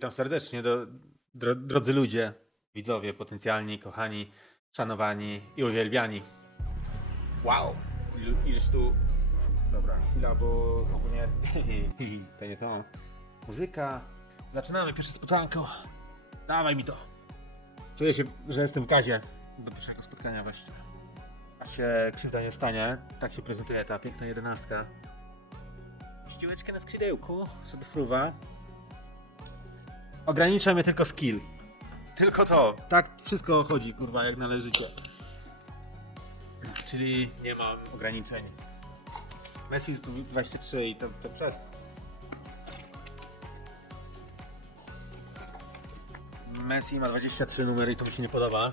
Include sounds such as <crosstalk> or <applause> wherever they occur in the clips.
Witam serdecznie, do, dro, drodzy ludzie, widzowie potencjalni, kochani, szanowani i uwielbiani. Wow, ilu, ileż tu... Dobra, chwila, bo ogólnie <laughs> to nie to. Muzyka. Zaczynamy pierwsze spotkanie. Dawaj mi to. Czuję się, że jestem w gazie do pierwszego spotkania właśnie. A się krzywda nie stanie. Tak się prezentuje ta piękna jedenastka. Ściłeczkę na skrzydełku, sobie fruwa. Ogranicza mnie tylko skill. Tylko to. Tak wszystko chodzi, kurwa, jak należycie. Czyli nie mam ograniczeń. Messi jest tu 23 i to, to przez. Messi ma 23 numery i to mi się nie podoba.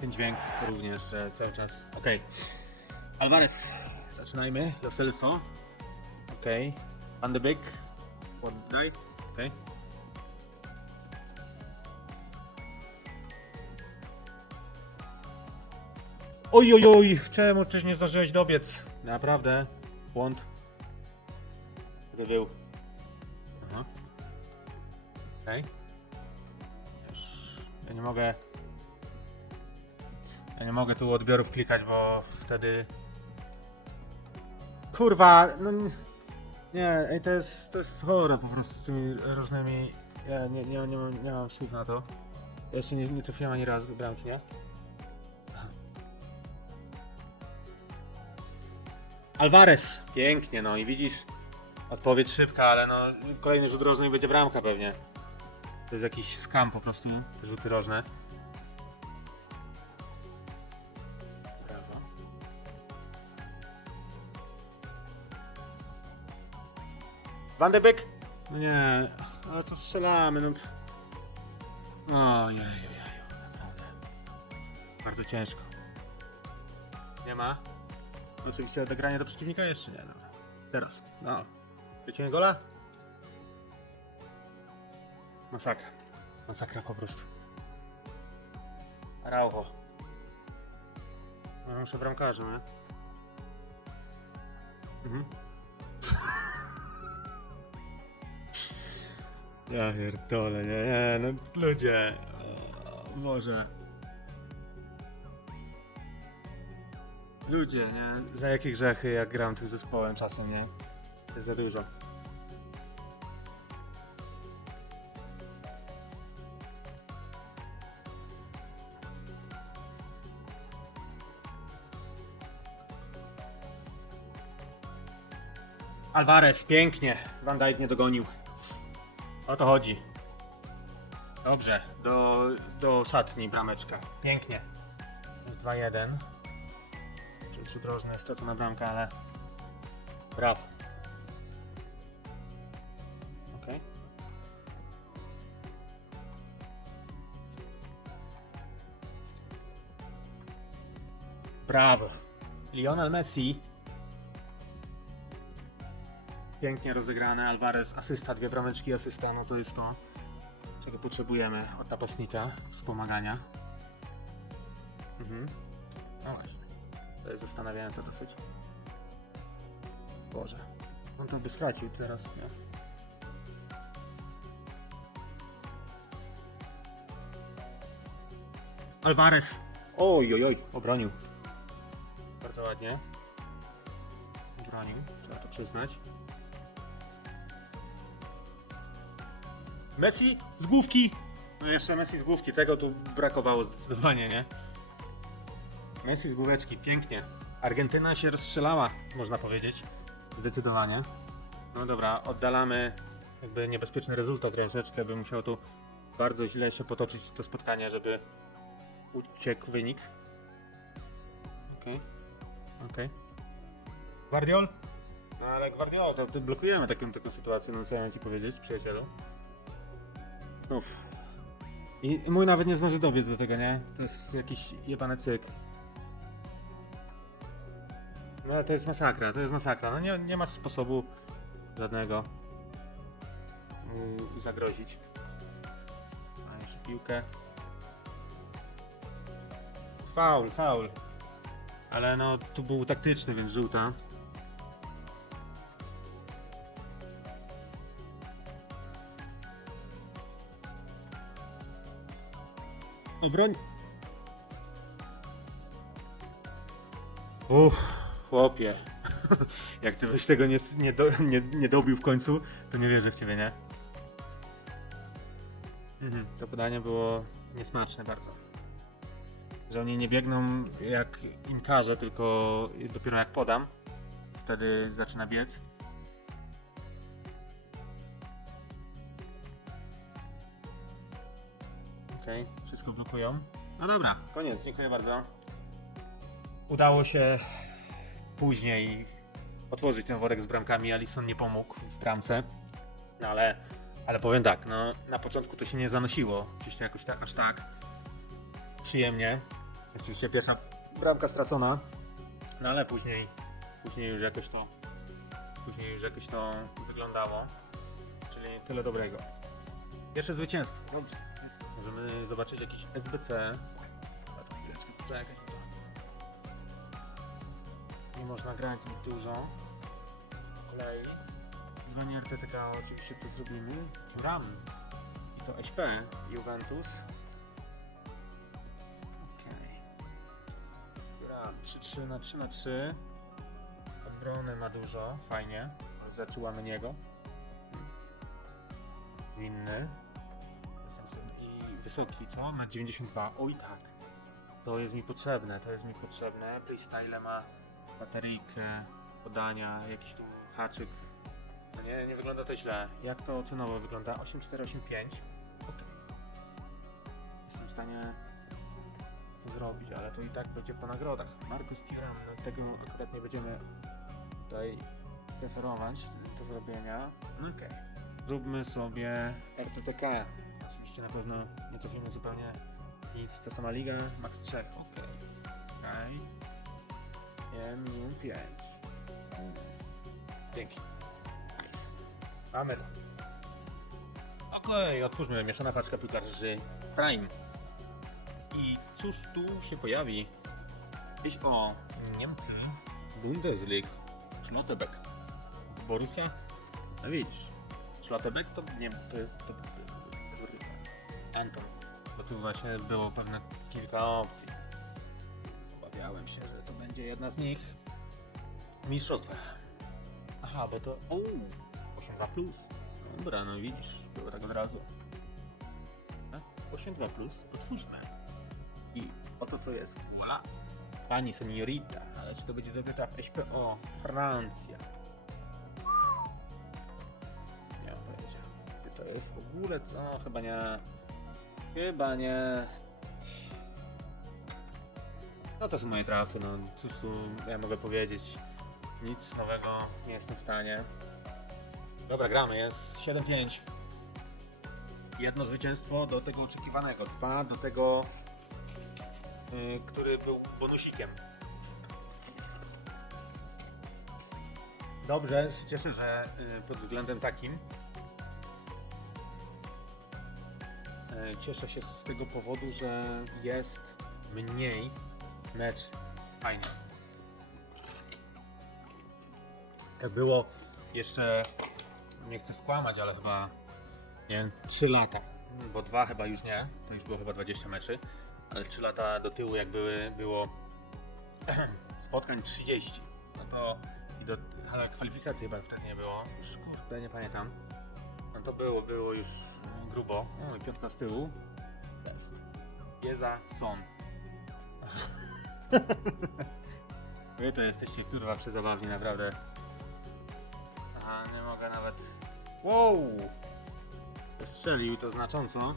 Ten dźwięk również, że cały czas. Okej. Alvarez. Zaczynajmy. Lo Celso. Okej. Van de Beek. Okej. Oj, oj, oj, czemu też nie zdążyłeś dobiec? Naprawdę, błąd. Gdy był. Aha. Okej. Już. Ja nie mogę... Ja nie mogę tu odbiorów klikać, bo wtedy... Kurwa, no... Nie, to jest, to jest chore po prostu z tymi różnymi... Ja nie, nie, nie, mam, nie mam słów na to. Ja jeszcze nie, nie trafiłem ani razu bramki, nie? Alvarez. Pięknie, no i widzisz, odpowiedź szybka, ale no kolejny rzut rożny i będzie bramka pewnie. To jest jakiś skam po prostu, te rzuty rożne. Brawo. Van de Beek? No nie, ale to strzelamy, no. Ojej, ojej, naprawdę. Bardzo ciężko. Nie ma? Oczywiście odegranie do przeciwnika jeszcze nie, no. Teraz, no. Wiecie gola? Masakra. Masakra po prostu. Araujo. Muszę bramkarza, nie? Mhm. <laughs> Ja pierdolę, nie, nie, no ludzie. O, Boże. Ludzie, nie? Za jakie grzechy jak gram tym zespołem czasem, nie? To jest za dużo. Alvarez, pięknie. Van Dijk nie dogonił. O to chodzi. Dobrze, do, do szatni brameczka. Pięknie. Jest 2-1. Przydrożny jest stracona bramka, ale brawo. Okej. Brawo. Lionel Messi. Pięknie rozegrane. Alvarez asysta, dwie brameczki asysta, no to jest to, czego potrzebujemy od napastnika, wspomagania. Mhm. No. To jest zastanawiające dosyć. Boże. On to by stracił teraz, nie? Alvarez. Oj, oj, oj, obronił. Bardzo ładnie. Obronił, trzeba to przyznać. Messi z główki. No jeszcze Messi z główki, tego tu brakowało zdecydowanie, nie? Messi z główeczki, pięknie. Argentyna się rozstrzelała, można powiedzieć. Zdecydowanie. No dobra, oddalamy jakby niebezpieczny rezultat troszeczkę, by musiał tu bardzo źle się potoczyć to spotkanie, żeby uciekł wynik. Okej, okej. Guardiol? No ale Guardiol, to, to blokujemy taką, taką sytuację, no co ja mam ci powiedzieć, przyjacielu? Znów. I i mój nawet nie zdąży dobiec do tego, nie? To jest jakiś jebany cyk. No ale to jest masakra, to jest masakra. No nie, nie ma sposobu żadnego mu zagrozić. A jeszcze piłkę. Faul, faul. Ale no tu był taktyczny, więc żółta. Obroń. Uff, chłopie. <laughs> Jak ty byś tego nie, nie, do, nie, nie dobił w końcu, to nie wierzę w ciebie, nie? Mhm, to podanie było niesmaczne bardzo. Że oni nie biegną jak im każę, tylko dopiero jak podam. Wtedy zaczyna biec. Okej, wszystko blokują. No dobra, koniec, dziękuję bardzo. Udało się później otworzyć ten worek z bramkami. Alison nie pomógł w bramce. No ale, ale powiem tak, no na początku to się nie zanosiło. Oczywiście jakoś tak, aż tak przyjemnie. Oczywiście pierwsza bramka stracona. No ale później, później już jakoś to później już jakoś to wyglądało. Czyli tyle dobrego. Pierwsze zwycięstwo. Dobrze. Możemy zobaczyć jakiś SBC. A można grać zbyt dużo. Po kolei. Dzwoni RTTK, oczywiście to zrobimy. Ram. I to SP. Juventus. Okej. Ram 3-3 na 3 na 3. Obrony ma dużo, fajnie. Zaczęłamy niego. Winny. I wysoki, co? Ma 92. Oj tak. To jest mi potrzebne, to jest mi potrzebne. Playstyle ma bateryjkę, podania, jakiś tu haczyk. No nie, nie wygląda to źle. Jak to cenowo wygląda? 8485. Okej. Jestem w stanie to zrobić, ale to i tak będzie po nagrodach. Markus Thuram, no tego akurat nie będziemy tutaj preferować do zrobienia. Okej. Zróbmy sobie RTTK. Oczywiście na pewno nie trafimy zupełnie nic. To sama liga, max 3. Okej. Okej. Okay. Minimum 5. Dzięki. Nice. Mamy to. Okej, otwórzmy mieszana paczka piłkarzy Prime. I cóż tu się pojawi? Gdzieś o Niemcy, Bundesliga, Schlotterbeck, Borussia. No widzisz, Schlotterbeck to nie to jest to, Anton. Bo tu właśnie było pewne kilka opcji. Obawiałem się, że to będzie jedna z nich. Mistrzostwa. Aha, bo to. O, 8 plus. Dobra, no widzisz, było tak od razu. Tak? 8 plus, otwórzmy. I oto co jest. Voila. Pani seniorita, ale czy to będzie dobry traf? SPO, Francja. Nie mam pojęcia. Czy to jest w ogóle co? Chyba nie. Chyba nie. No to są moje trafy, no cóż tu ja mogę powiedzieć. Nic nowego nie jestem w stanie. Dobra, gramy, jest 7-5. Jedno zwycięstwo do tego oczekiwanego, dwa do tego, yy, który był bonusikiem. Dobrze, się cieszę, że yy, pod względem takim. Yy, Cieszę się z tego powodu, że jest mniej mecz. Fajnie. Jak było jeszcze, nie chcę skłamać, ale chyba, nie wiem, 3 lata, bo dwa chyba już nie, to już było chyba 20 meczy, ale 3 lata do tyłu jak były, było <clears throat> spotkań 30, no to i do, ale kwalifikacji chyba wtedy nie było, już kurde, nie pamiętam, no to było, było już grubo, no i piątka z tyłu, jest, Jeza Son. <laughs> Wy to jesteście kurwa przezabawni, naprawdę. Aha, nie mogę nawet. Wow! Strzelił to znacząco.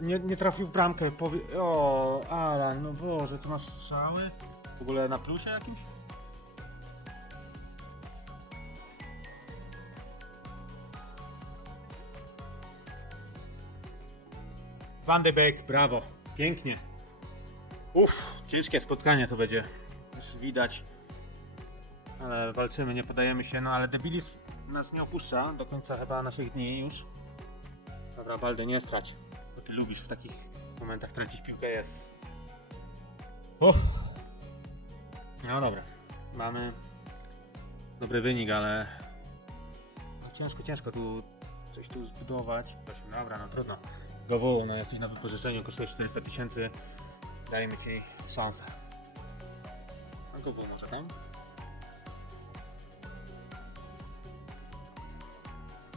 Nie, nie trafił w bramkę. Powie... O, Alan, no Boże, ty masz strzały? W ogóle na plusie jakimś? Van de Beek, brawo. Pięknie. Uff, ciężkie spotkanie to będzie. Już widać. Ale walczymy, nie podajemy się, no ale debilizm nas nie opuszcza do końca chyba naszych dni już. Dobra, Baldy, nie strać. Bo ty lubisz w takich momentach tracić piłkę, jest. Uff. No dobra. Mamy dobry wynik, ale no ciężko, ciężko tu coś tu zbudować. Dobra, no trudno. GoW, no jesteś na wypożyczeniu, kosztuje 400 tysięcy, dajemy ci szansę. A GoW może tam?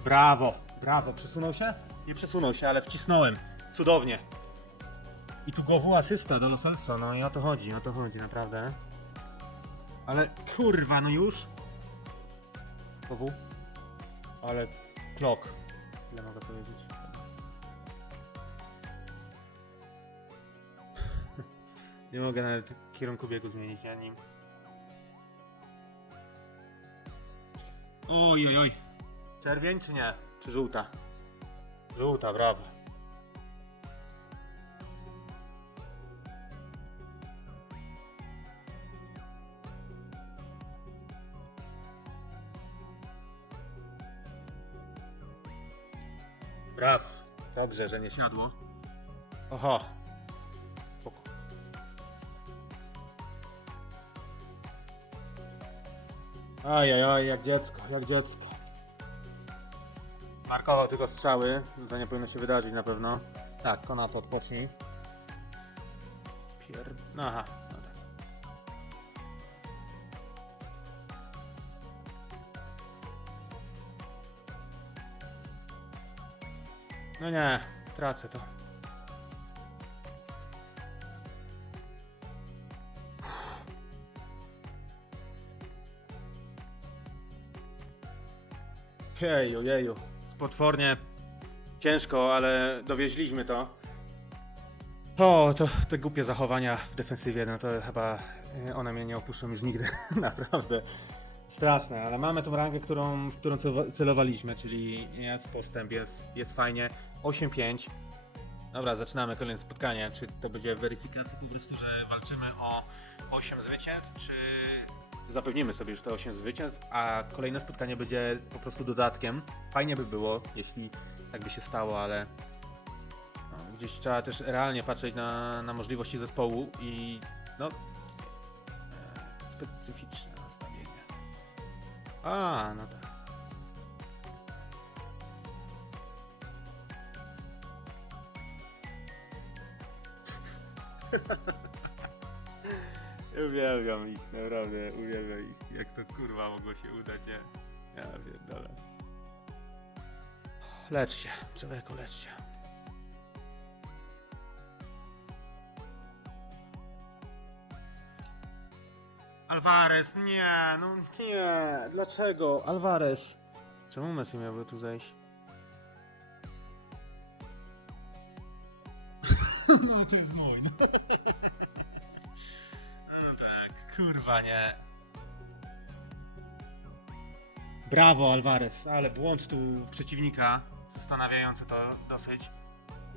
Brawo, brawo, przesunął się? Nie przesunął się, ale wcisnąłem. Cudownie. I tu GoW asysta do Los Elso, no i o to chodzi, o to chodzi, naprawdę. Ale kurwa, no już? GoW? Ale klok. Ile mogę powiedzieć? Nie mogę nawet kierunku biegu zmienić, ja nim. Oj, oj, oj. Czerwień czy nie? Czy żółta? Żółta, brawo. Brawo. Dobrze, że nie siadło. Oho. Ajajaj, jak dziecko, jak dziecko. Markował tylko strzały, to nie powinno się wydarzyć na pewno. Tak, Konato odpocznij. Pier... No aha, no tak. No nie, tracę to. Jeju, jeju. Potwornie ciężko, ale dowieźliśmy to. O, to te głupie zachowania w defensywie, no to chyba e, one mnie nie opuszczą już nigdy. <laughs> Naprawdę. Straszne, ale mamy tą rangę, którą, w którą celowa- celowaliśmy, czyli jest postęp, jest, jest fajnie. 8-5. Dobra, zaczynamy kolejne spotkanie. Czy to będzie weryfikacja po prostu, że walczymy o 8 zwycięstw, czy zapewnimy sobie już te 8 zwycięstw, a kolejne spotkanie będzie po prostu dodatkiem. Fajnie by było, jeśli tak by się stało, ale no, gdzieś trzeba też realnie patrzeć na, na możliwości zespołu i no specyficzne nastawienie. A, no tak. <laughs> Uwielbiam ich, naprawdę, uwielbiam ich. Jak to kurwa mogło się udać, nie? Ja pierdolę. Lecz się, człowieku, lecz się. Alvarez, nie, no nie, dlaczego? Alvarez. Czemu Messi miałby tu zejść? <laughs> No to jest mój. <laughs> Kurwa nie. Brawo Alvarez, ale błąd tu przeciwnika. Zastanawiające to dosyć.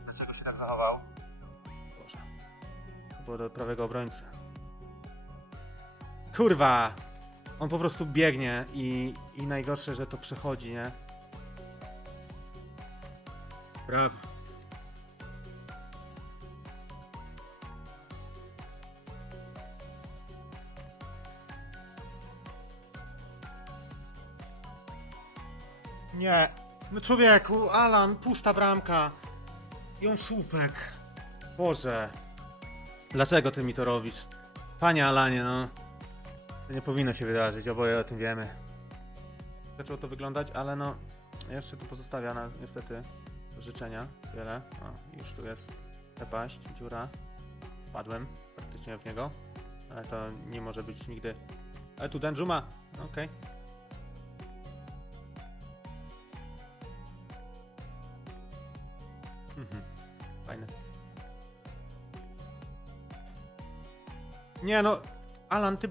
Dlaczego się tak zachował? Boże. To było do prawego obrońcy. Kurwa! On po prostu biegnie i, i najgorsze, że to przechodzi, nie? Brawo. Nie. No człowieku, Alan, pusta bramka. Ją słupek. Boże. Dlaczego ty mi to robisz? Panie Alanie, no. To nie powinno się wydarzyć, oboje o tym wiemy. Zaczęło to wyglądać, ale no. Jeszcze tu pozostawia nas niestety życzenia wiele. O, już tu jest przepaść, dziura. Wpadłem praktycznie w niego. Ale to nie może być nigdy. Ale tu Danjuma. Okej. Mhm. Nie no, Alan, ty...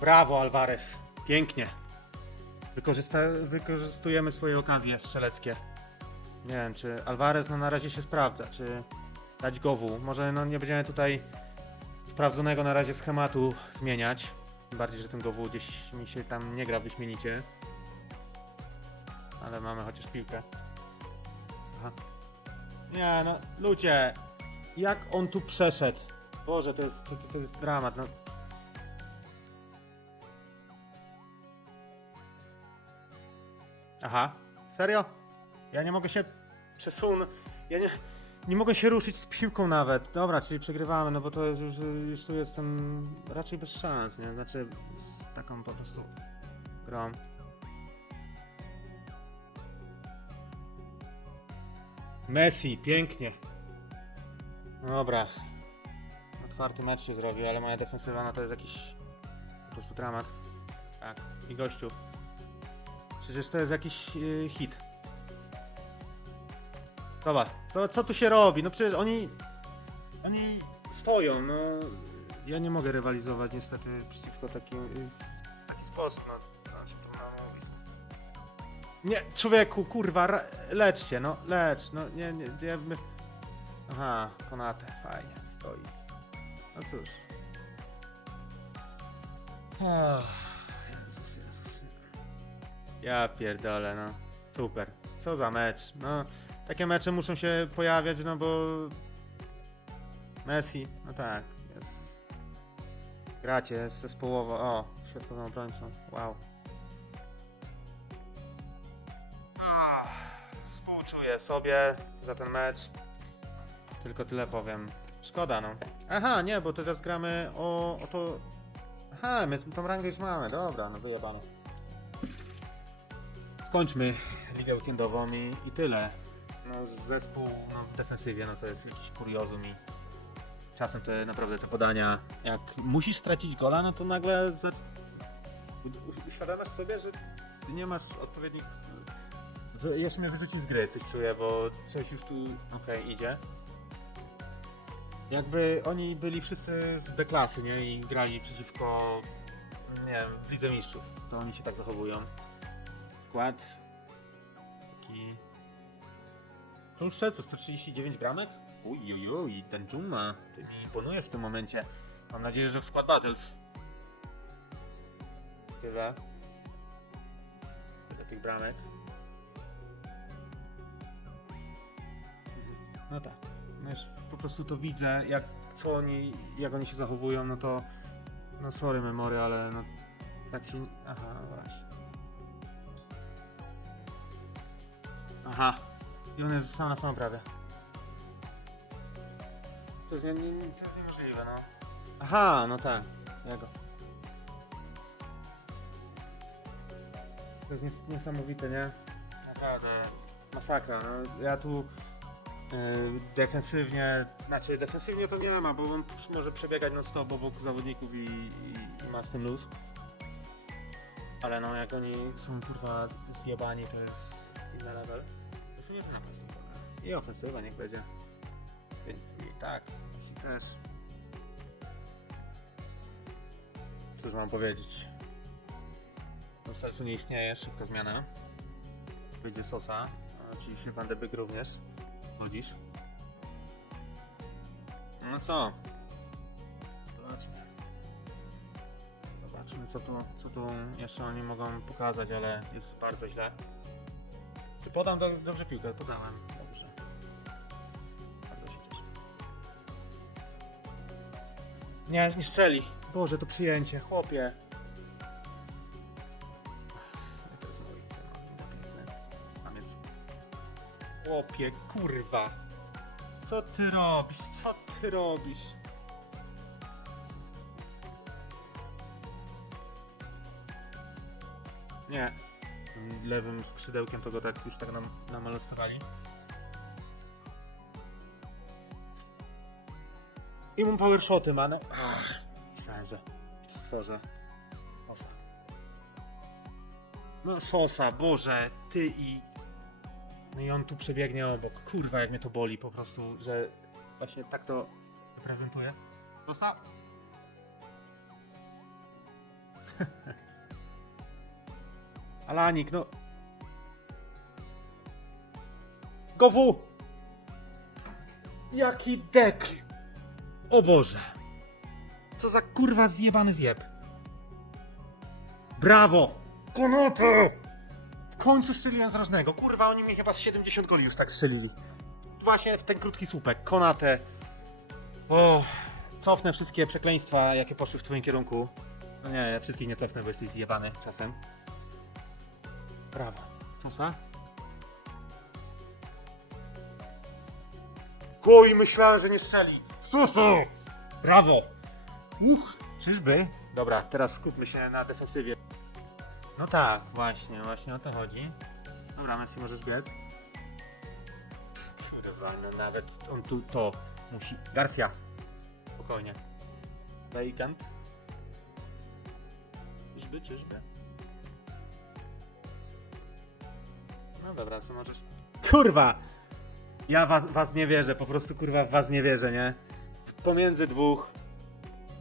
Brawo, Alvarez. Pięknie. Wykorzysta... Wykorzystujemy swoje okazje strzeleckie. Nie wiem, czy Alvarez no na razie się sprawdza, czy dać gowu. Może no nie będziemy tutaj sprawdzonego na razie schematu zmieniać. Tym bardziej, że ten gowu gdzieś mi się tam nie gra wyśmienicie. Ale mamy chociaż piłkę. Aha. Nie no, ludzie, jak on tu przeszedł. Boże, to jest, to, to jest dramat. No. Aha, serio? Ja nie mogę się przesun... Ja nie, nie mogę się ruszyć z piłką nawet. Dobra, czyli przegrywamy, no bo to jest już, już tu jestem raczej bez szans, nie? Znaczy, z taką po prostu grą. Messi, pięknie. No dobra. Otwarty mecz się zrobił, ale moja defensywa no to jest jakiś po prostu dramat. Tak, i gościu. Przecież to jest jakiś yy, hit. Zobacz, co, co tu się robi? No przecież oni. Oni stoją, no. Ja nie mogę rywalizować niestety przeciwko takim. y, w taki sposób, no. się to. Nie, człowieku, kurwa, ra- leczcie, no, lecz, no, nie, nie, nie, my... Aha, Konate, fajnie, stoi. No cóż. Jezus, Jezus. Ja pierdolę, no. Super. Co za mecz. No, takie mecze muszą się pojawiać, no bo... Messi, no tak, jest... Gracie, zespołowo, o, środkową obrońcą, wow. Współczuję sobie za ten mecz. Tylko tyle powiem. Szkoda, no. Aha, nie, bo teraz gramy o, o to... Aha, my tą rangę już mamy, dobra, no wyjebane. Skończmy ligę weekendową i, i tyle. No zespół no, w defensywie, no to jest jakiś kuriozum i czasem te naprawdę te podania, jak musisz stracić gola, no to nagle za... uświadamiasz sobie, że ty nie masz odpowiednich... Jeszcze mnie wyrzuci z gry, coś czuję, bo coś już tu, okej, idzie. Jakby oni byli wszyscy z B-klasy, nie? I grali przeciwko, nie wiem, w Lidze Mistrzów. To oni się tak zachowują. Skład taki... Tłuszcze, co 139 bramek? Uj, uj, uj, ten Juma, ty mi imponujesz w tym momencie. Mam nadzieję, że w Squad Battles. Tyle. Tyle tych bramek. No tak. Już po prostu to widzę, jak co oni, jak oni się zachowują, no to no sorry memory, ale no tak się... Aha, właśnie. Aha. I on jest sam na samym prawie. To jest, nie, nie, to jest niemożliwe, no. Aha, no tak. Jego. To jest nies niesamowite, nie? Naprawdę. Masakra. No, ja tu defensywnie, znaczy defensywnie to nie ma, bo on może przebiegać non stop obok zawodników i, i, i ma z tym luz. Ale no jak oni są kurwa zjebani to jest inny level. To są jedyne napad I ofensywa niech będzie. I, i tak, jeśli też. Cóż mam powiedzieć? No sercu nie istnieje, szybka zmiana. Wyjdzie Sosa, oczywiście Van de Beek również. Chodzisz? No co? Zobaczmy. Zobaczmy co tu, co tu jeszcze oni mogą pokazać, ale jest bardzo źle. Czy podam do, dobrze piłkę? Podałem. Dobrze. Bardzo się cieszę. Nie, nie strzeli. Boże, to przyjęcie, chłopie. Kurwa. Co ty robisz? Co ty robisz? Nie. Lewym skrzydełkiem to go tak już tak nam namalostowali. I mam power shoty, man. Ach, myślałem, że stworzę. No Sosa, Boże, ty i no i on tu przebiegnie obok. Kurwa, jak mnie to boli po prostu, że właśnie tak to reprezentuje. Sosa? <laughs> Alanik, no. Gowu! Jaki dek! O Boże! Co za kurwa zjebany zjeb! Brawo! Konoty! Końcu strzeliłem z rożnego. Kurwa, oni mi chyba z 70 goli już tak strzelili. Właśnie w ten krótki słupek. Konate. O, cofnę wszystkie przekleństwa, jakie poszły w twoim kierunku. No nie, ja wszystkich nie cofnę, bo jesteś zjebany czasem. Brawo. Szosa? Kuj, myślałem, że nie strzeli. Susu! Brawo! Uch, czyżby? Dobra, teraz skupmy się na defensywie. No tak, właśnie, właśnie o to chodzi. Dobra, Messi, możesz biec. Kurwa, no nawet on tu to musi. Garcia. Spokojnie. Kant. Czyżby, czyżby. No dobra, co możesz? Kurwa! Ja was, was nie wierzę, po prostu kurwa w was nie wierzę, nie? Pomiędzy dwóch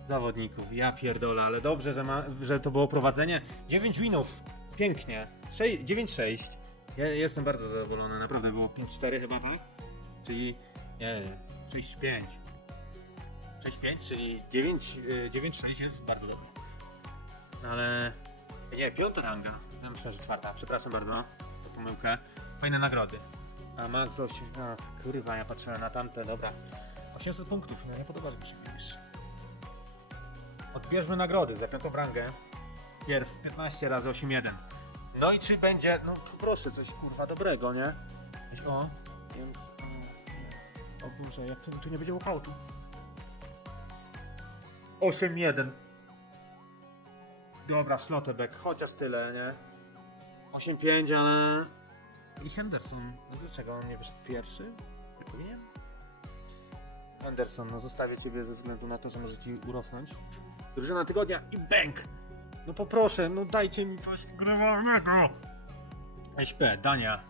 zawodników. Ja pierdolę, ale dobrze, że, ma, że to było prowadzenie. 9 winów. Pięknie. Sze- 9-6. Ja jestem bardzo zadowolony. Naprawdę było 5-4 chyba, tak? Czyli nie, nie 6-5. 6-5, czyli 9, y, 9-6 jest bardzo dobre. Ale nie, piąta ranga. Ja myślę, że czwarta. Przepraszam bardzo za pomyłkę. Fajne nagrody. A Max 8, a kurwa, ja patrzyłem na tamte, dobra. 800 punktów, no nie podoba mi się finish. Odbierzmy nagrody za piątą rangę. Pierw 15 razy 8-1. No i czy będzie, no proszę, coś kurwa dobrego, nie? O, więc, o, Boże, jak tu, tu nie będzie walkoutu. 8-1. Dobra, Schlotterbeck, chociaż tyle, nie? 8-5, ale... I Henderson, no dlaczego on nie wyszedł pierwszy? Nie powinien? Henderson, no zostawię ciebie ze względu na to, że może ci urosnąć. Drużyna tygodnia i bęk! No poproszę, no dajcie mi coś grywalnego! SP, Dania.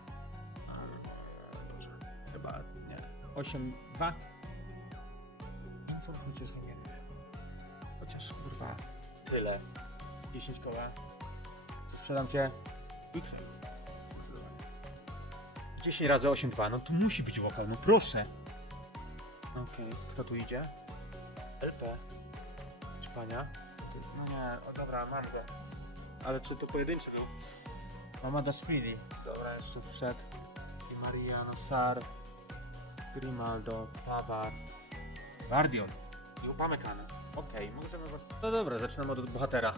Boże, chyba nie. 8-2? Informujcie, że nie. Chociaż kurwa, tyle. 10 koła. Sprzedam cię? Zdecydowanie. 10 razy 8-2, no to musi być wokal, no proszę. Okej, kto tu idzie? LP. Ty- No nie, o dobra, mam go. Ale czy to pojedynczy był? Mama Dashvili. Dobra, jeszcze wszedł. I Mariano Sar. Grimaldo, Pawar. Guardian. I Upamecano. Okej, możemy was... No dobra, zaczynamy od bohatera.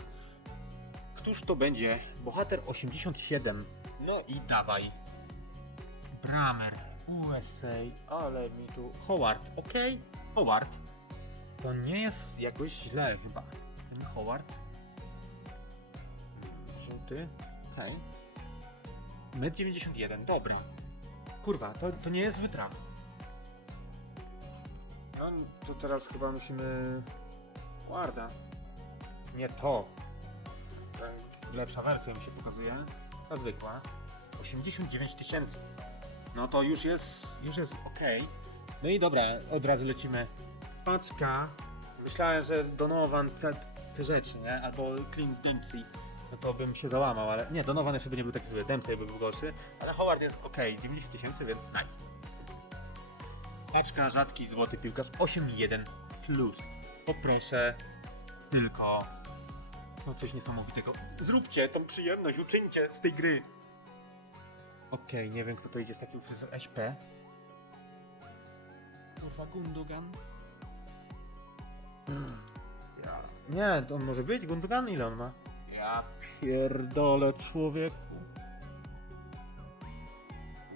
Któż to będzie? Bohater 87. No i dawaj. Bramer. USA. Ale mi tu... Howard. Okej. Howard. To nie jest jakoś źle chyba. Ten Howard. Żółty. Okej. Okay. 91. Dobra. Kurwa, to, to nie jest zły traf. No to teraz chyba musimy... Guarda. Nie to. Lepsza wersja mi się pokazuje. Ta zwykła. 89 tysięcy. No to już jest, już jest ok. No i dobra, od razu lecimy. Paczka. Myślałem, że Donovan te, te rzeczy, nie? Albo Clint Dempsey. No to bym się załamał, ale nie, Donovan jeszcze by nie był taki zły. Dempsey by był gorszy. Ale Howard jest ok. 90 tysięcy, więc nice. Paczka rzadki złoty piłkarz 8.1 plus. Poproszę tylko no coś niesamowitego. Zróbcie tą przyjemność, uczyńcie z tej gry. Okej, nie wiem kto to idzie z takiego fryzur SP. Kurwa Gundogan. Ja. Nie, to on może być Gundogan? Ile on ma? Ja pierdolę człowieku.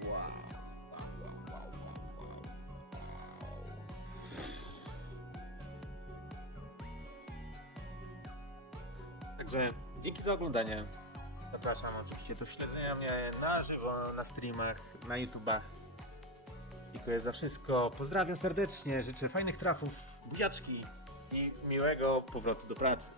Wow. Także dzięki za oglądanie. Zapraszam oczywiście do śledzenia mnie na żywo, na streamach, na YouTubach. Dziękuję za wszystko. Pozdrawiam serdecznie, życzę fajnych trafów, buziaczki i miłego powrotu do pracy.